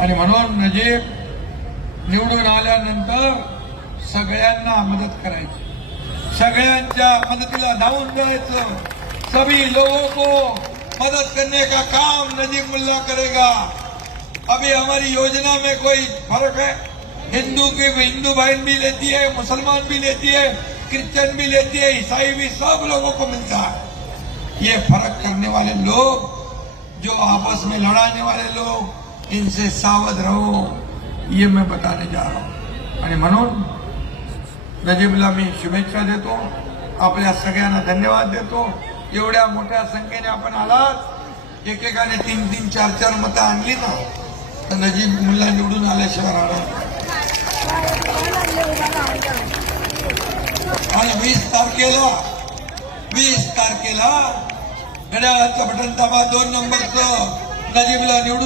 आणि म्हणून नजीब निवडून आल्यानंतर सगळ्यांना मदत करायची, सगळ्यांच्या मदतीला धावून जायचं। सभी लोगों को मदद करने का काम नजीब मुल्ला करेगा। अभी हमारी योजना में कोई फर्क है? हिंदू बहन भी लेती है, मुसलमान भी लेती है, क्रिश्चियन भी लेती है, ईसाई भी, सब लोगों को मिलता है। ये फर्क करने वाले लोग, जो आपस में लड़ाने वाले लोग, इनसे सावध रहो, ये मैं बताने जा रहा हूं। आणि म्हणून नजीबला मी शुभेच्छा देतो, आपल्या सगळ्यांना धन्यवाद देतो। एवढ्या मोठ्या संख्येने आपण आलात, एकेकाने 3-3, 4-4 मतं आणली ना, तर नजीब मुल्ला निवडून आल्याशिवाय राहणार। आणि 20 तारखेला घड्याळाचं बटन दाबा, 2 नंबरचं नजीबला निवडून